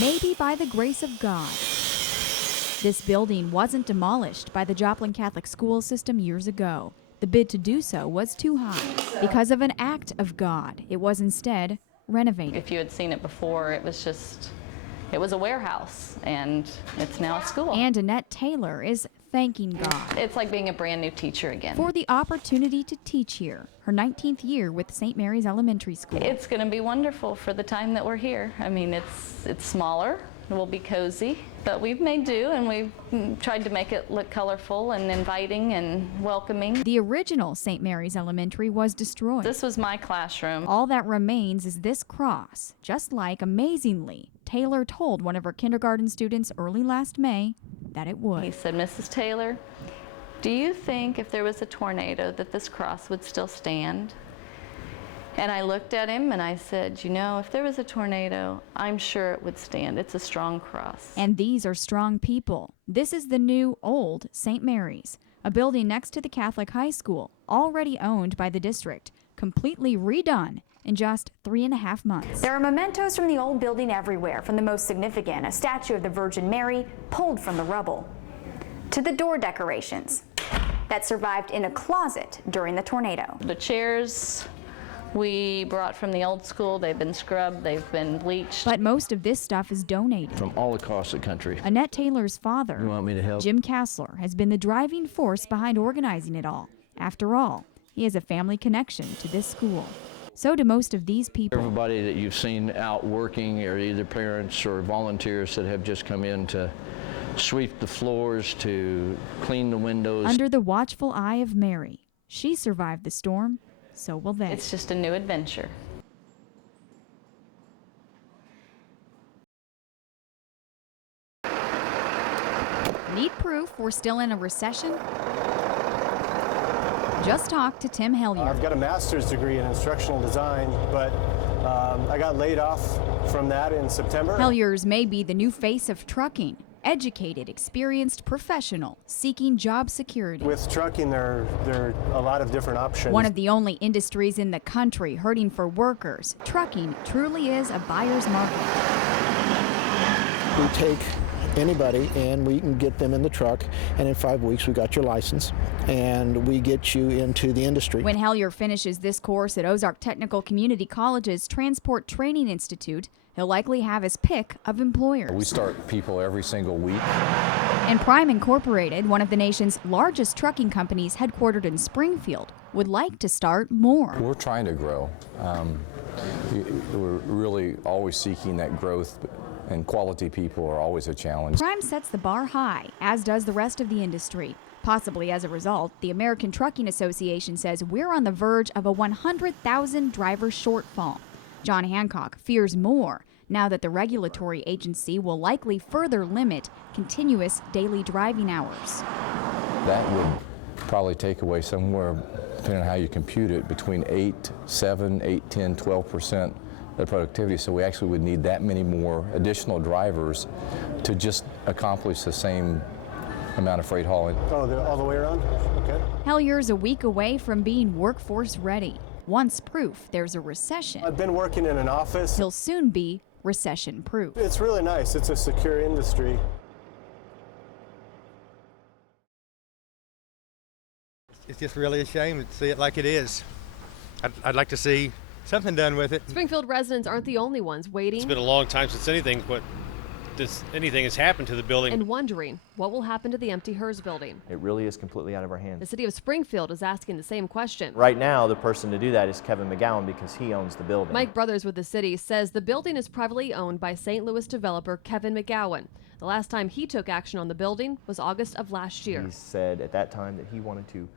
maybe by the grace of God. This building wasn't demolished by the Joplin Catholic school system years ago. The bid to do so was too high. Because of an act of God, it was instead renovated. If you had seen it before, it was a warehouse, and it's now a school. And Annette Taylor is thanking God. It's like being a brand new teacher again. For the opportunity to teach here, her 19th year with St. Mary's Elementary School. It's going to be wonderful for the time that we're here. I mean, it's smaller, it will be cozy, but we've made do, and we've tried to make it look colorful and inviting and welcoming. The original St. Mary's Elementary was destroyed. This was my classroom. All that remains is this cross, just like, amazingly, Taylor told one of her kindergarten students early last May that it would. He said, Mrs. Taylor, do you think if there was a tornado that this cross would still stand? And I looked at him and I said, you know, if there was a tornado, I'm sure it would stand. It's a strong cross. And these are strong people. This is the new old St. Mary's, a building next to the Catholic high school, already owned by the district, completely redone in just 3.5 months. There are mementos from the old building everywhere, from the most significant, a statue of the Virgin Mary pulled from the rubble, to the door decorations that survived in a closet during the tornado. The chairs we brought from the old school. They've been scrubbed, they've been bleached. But most of this stuff is donated. From all across the country. Annette Taylor's father, You want me to help? Jim Kassler, has been the driving force behind organizing it all. After all, he has a family connection to this school. So do most of these people. Everybody that you've seen out working are either parents or volunteers that have just come in to sweep the floors, to clean the windows. Under the watchful eye of Mary, she survived the storm, so will they. It's just a new adventure. Need proof we're still in a recession? Just talk to Tim Hellyer. I've got a master's degree in instructional design, but I got laid off from that in September. Hellyer's may be the new face of trucking. Educated, experienced professional seeking job security. With trucking, there are a lot of different options. One of the only industries in the country hurting for workers, trucking truly is a buyer's market. We take anybody and we can get them in the truck, and in 5 weeks we got your license and we get you into the industry. When Hellyer finishes this course at Ozark Technical Community College's Transport Training Institute, he'll likely have his pick of employers. We start people every single week. And Prime Incorporated, one of the nation's largest trucking companies headquartered in Springfield, would like to start more. We're trying to grow. We're really always seeking that growth, and quality people are always a challenge. Prime sets the bar high, as does the rest of the industry. Possibly as a result, the American Trucking Association says we're on the verge of a 100,000 driver shortfall. John Hancock fears more now that the regulatory agency will likely further limit continuous daily driving hours. That would probably take away somewhere, depending on how you compute it, between 7, 8, 10, 12% of productivity. So we actually would need that many more additional drivers to just accomplish the same amount of freight hauling. Oh, all the way around? Okay. Hellyer's a week away from being workforce ready. Once proof there's a recession, I've been working in an office. he'll soon be recession proof. It's really nice. It's a secure industry. It's just really a shame to see it like it is. I'd like to see something done with it. Springfield residents aren't the only ones waiting. It's been a long time since anything has happened to the building. And wondering what will happen to the empty HERS building. It really is completely out of our hands. The city of Springfield is asking the same question. Right now, the person to do that is Kevin McGowan because he owns the building. Mike Brothers with the city says the building is privately owned by St. Louis developer Kevin McGowan. The last time he took action on the building was August of last year. He said at that time that he wanted to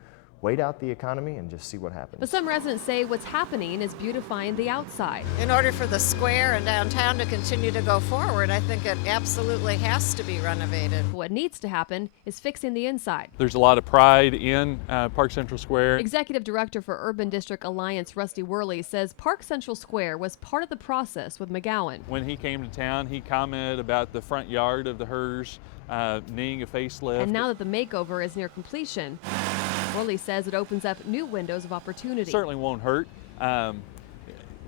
wait out the economy and just see what happens. But some residents say what's happening is beautifying the outside. In order for the square and downtown to continue to go forward, I think it absolutely has to be renovated. What needs to happen is fixing the inside. There's a lot of pride in Park Central Square. Executive Director for Urban District Alliance, Rusty Worley, says Park Central Square was part of the process with McGowan. When he came to town, he commented about the front yard of the HERS needing a facelift. And now that the makeover is near completion, Worley says it opens up new windows of opportunity. Certainly won't hurt.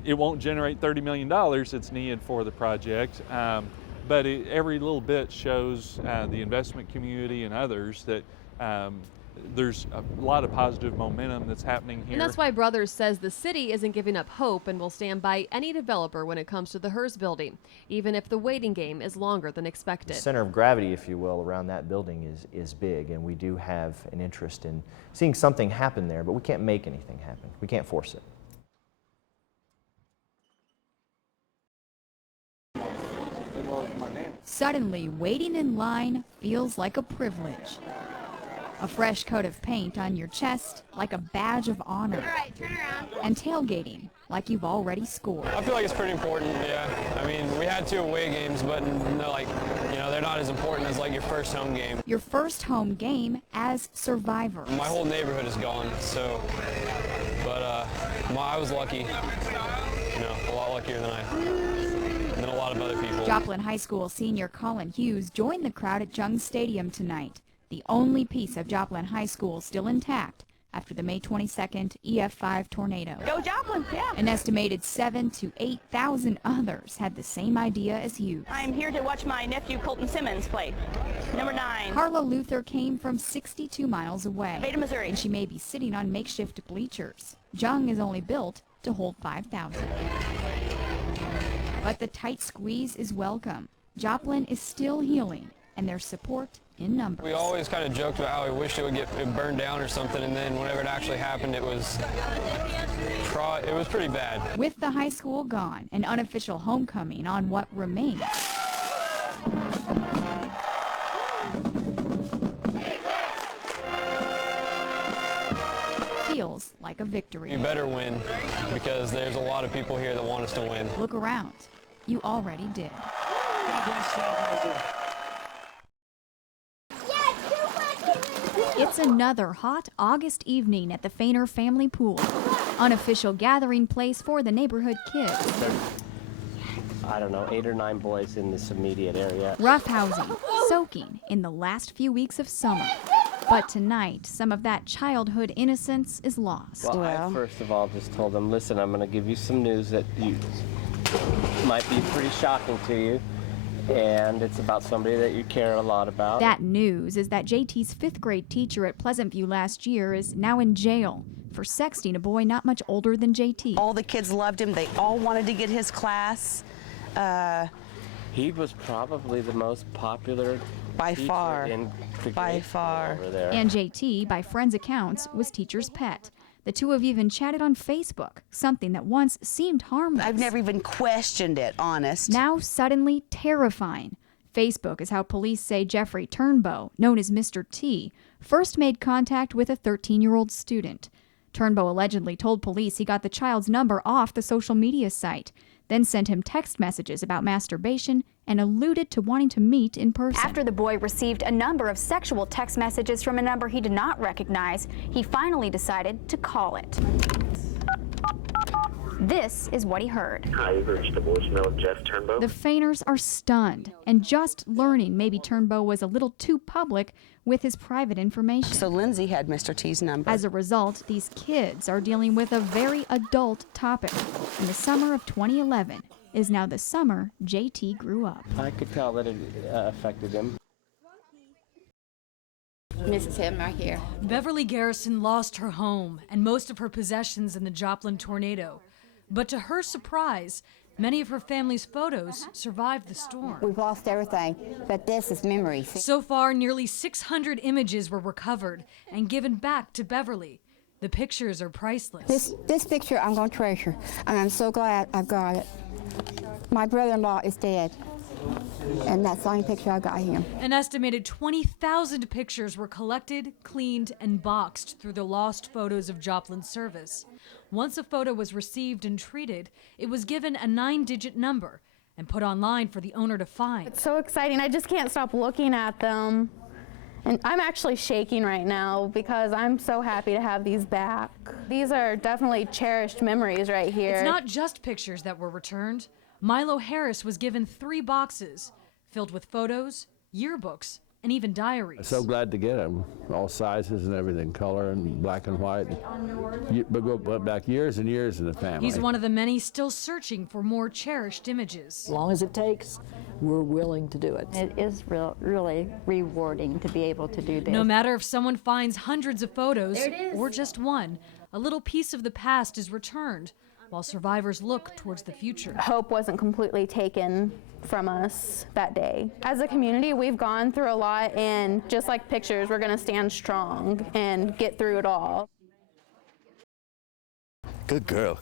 It won't generate $30 million it's needed for the project, but every little bit shows the investment community and others that there's a lot of positive momentum that's happening here. And that's why Brothers says the city isn't giving up hope and will stand by any developer when it comes to the HERS building, even if the waiting game is longer than expected. The center of gravity, if you will, around that building is big, and we do have an interest in seeing something happen there, but we can't make anything happen. We can't force it. Suddenly, waiting in line feels like a privilege. A fresh coat of paint on your chest like a badge of honor. All right, turn around. And tailgating like you've already scored. I feel like it's pretty important, yeah. I mean, we had 2 away games, but they're not as important as like your first home game. Your first home game as survivor. My whole neighborhood is gone, so, but I was lucky, a lot luckier than a lot of other people. Joplin High School senior Colin Hughes joined the crowd at Jung Stadium tonight, the only piece of Joplin High School still intact after the May 22nd EF5 tornado. Go Joplin, yeah. An estimated 7,000 to 8,000 others had the same idea as Hughes. I'm here to watch my nephew Colton Simmons play. Number 9. Carla Luther came from 62 miles away. Beta, Missouri. And she may be sitting on makeshift bleachers. Jung is only built to hold 5,000. But the tight squeeze is welcome. Joplin is still healing, and there's support in numbers. We always kind of joked about how we wished it would get burned down or something, and then whenever it actually happened, it was pretty bad. With the high school gone, an unofficial homecoming on what remains. Feels like a victory. You better win, because there's a lot of people here that want us to win. Look around. You already did. It's another hot August evening at the Fainer family pool, unofficial gathering place for the neighborhood kids. I don't know, 8 or 9 boys in this immediate area. Roughhousing, soaking in the last few weeks of summer. But tonight, some of that childhood innocence is lost. Well, I first of all just told them, listen, I'm going to give you some news that might be pretty shocking to you. And it's about somebody that you care a lot about. That news is that JT's 5th grade teacher at Pleasant View last year is now in jail for sexting a boy not much older than JT. All the kids loved him. They all wanted to get his class. He was probably the most popular by teacher far. In the by far. Over there. And JT, by friends' accounts, was teacher's pet. The two have even chatted on Facebook, something that once seemed harmless. I've never even questioned it, honest. Now suddenly terrifying. Facebook is how police say Jeffrey Turnbow, known as Mr. T, first made contact with a 13-year-old student. Turnbow allegedly told police he got the child's number off the social media site, then sent him text messages about masturbation and alluded to wanting to meet in person. After the boy received a number of sexual text messages from a number he did not recognize, he finally decided to call it. This is what he heard. Hi, you've reached the voicemail of Jeff Turnbow. The Fainers are stunned and just learning maybe Turnbow was a little too public with his private information. So Lindsay had Mr. T's number. As a result, these kids are dealing with a very adult topic. And the summer of 2011 is now the summer JT grew up. I could tell that it affected him. Mrs. Him right here. Beverly Garrison lost her home and most of her possessions in the Joplin tornado. But to her surprise, many of her family's photos survived the storm. We've lost everything, but this is memories. So far, nearly 600 images were recovered and given back to Beverly. The pictures are priceless. This picture I'm going to treasure, and I'm so glad I've got it. My brother-in-law is dead, and that's the only picture I got of him. An estimated 20,000 pictures were collected, cleaned, and boxed through the lost photos of Joplin service. Once a photo was received and treated, it was given a 9-digit number and put online for the owner to find. It's so exciting. I just can't stop looking at them. And I'm actually shaking right now because I'm so happy to have these back. These are definitely cherished memories right here. It's not just pictures that were returned. Milo Harris was given 3 boxes filled with photos, yearbooks, and even diaries. So glad to get them, all sizes and everything, color and black and white. But go back years and years in the family. He's one of the many still searching for more cherished images. As long as it takes, we're willing to do it. It is really rewarding to be able to do this. No matter if someone finds hundreds of photos or just one, a little piece of the past is returned while survivors look towards the future. Hope wasn't completely taken from us that day. As a community, we've gone through a lot, and just like pictures, we're going to stand strong and get through it all. Good girl,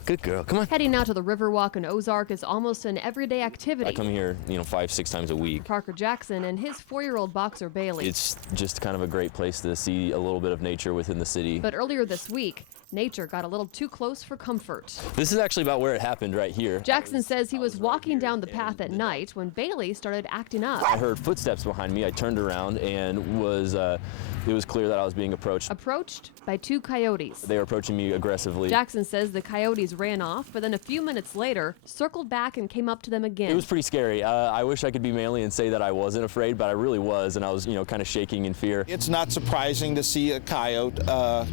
come on. Heading out to the Riverwalk in Ozark is almost an everyday activity. I come here, 5-6 times a week. Parker Jackson and his 4-year-old boxer Bailey. It's just kind of a great place to see a little bit of nature within the city. But earlier this week, nature got a little too close for comfort. This is actually about where it happened, right here. Jackson says he was walking down the path at night when Bailey started acting up. I heard footsteps behind me. I turned around and it was clear that I was being approached. Approached by 2 coyotes. They were approaching me aggressively. Jackson says the coyotes ran off, but then a few minutes later, circled back and came up to them again. It was pretty scary. I wish I could be manly and say that I wasn't afraid, but I really was, and I was, kind of shaking in fear. It's not surprising to see a coyote.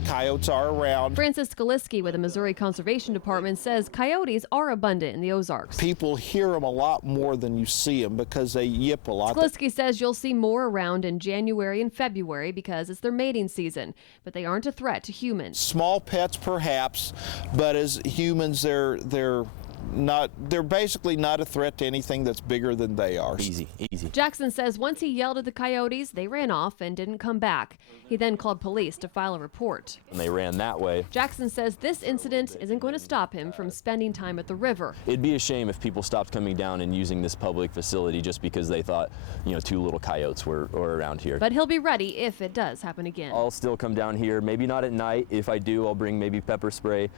Coyotes are around. Francis Skaliski with the Missouri Conservation Department says coyotes are abundant in the Ozarks. People hear them a lot more than you see them because they yip a lot. Skaliski says you'll see more around in January and February because it's their mating season, but they aren't a threat to humans. Small pets perhaps, but as humans they're basically not a threat to anything that's bigger than they are. Easy. Jackson says once he yelled at the coyotes, they ran off and didn't come back. He then called police to file a report. And they ran that way. Jackson says this incident isn't going to stop him from spending time at the river. It'd be a shame if people stopped coming down and using this public facility just because they thought, 2 little coyotes were around here. But he'll be ready if it does happen again. I'll still come down here, maybe not at night. If I do, I'll bring maybe pepper spray,